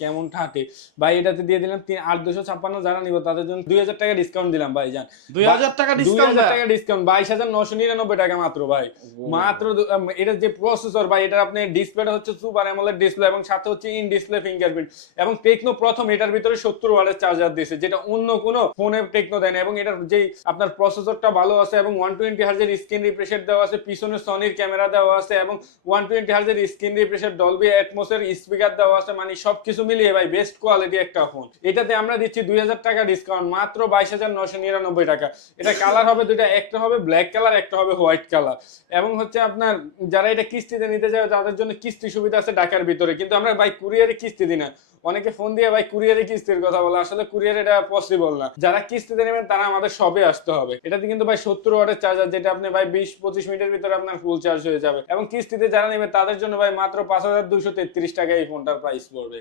কেমন ঠাটে ভাই, এটাতে দিয়ে দিলাম 8256, যারা নিব তাদের জন্য 2000 টাকা ডিসকাউন্ট দিলাম ভাই জান। 2000 টাকা ডিসকাউন্ট 2000 টাকা ডিসকাউন্ট, 22999 টাকা মাত্র ভাই। মাত্র এটা যে প্রসেসর ভাই, এটা আপনি ডিসপ্লেটা হচ্ছে সুপার অ্যামোলেড ডিসপ্লে এবং সাথে হচ্ছে ইন ডিসপ্লে ফিঙ্গারপ্রিন্ট, এবং টেকনো প্রথম এটার ভিতরে 70 ওয়াটের চার্জার দিয়েছে, যেটা অন্য কোনো ফোনে টেকনো দেয় না। এবং এটার যেই আপনার প্রসেসরটা ভালো আছে এবং 120 হার্জের স্ক্রিন রিফ্রেশ দেওয়া আছে, পিছনে সনির ক্যামেরা দেওয়া আছে এবং 120 হার্জের স্ক্রিন রিফ্রেশ, ডলবি অ্যাটমসের স্পিকার দেওয়া আছে, মানে সবকিছু মিলিয়ে ভাই বেস্ট কোয়ালিটি একটা ফোন। এটাতে আমরা দিচ্ছি 2000 টাকা ডিসকাউন্ট, মাত্র 22999 টাকা। এটা কালার হবে দুইটা, একটা হবে ব্ল্যাক কালার, একটা হবে হোয়াইট কালার। এবং হচ্ছে আপনার যারা এটা কিস্তিতে নিতে চায় তাদের জন্য কিস্তি সুবিধা আছে ঢাকার ভিতরে, কিন্তু আমরা ভাই কুরিয়ারে কিস্তি দিই না। অনেকে ফোন দিয়ে ভাই কুরিয়ারে কিস্তির কথা বলে, আসলে কুরিয়ারে এটা পসিবল না। যারা কিস্তিতে নেবেন তারা আমাদের শপে আসতে হবে। এটাতে কিন্তু ভাই 70 ওয়াটের চার্জার, যেটা আপনি ভাই 20-25 মিনিটের ভিতরে আপনার ফুল চার্জ হয়ে যাবে। এবং কিস্তিতে যারা নেবে তাদের জন্য ভাই মাত্র 5233 টাকা এই ফোনটার প্রাইস পড়বে।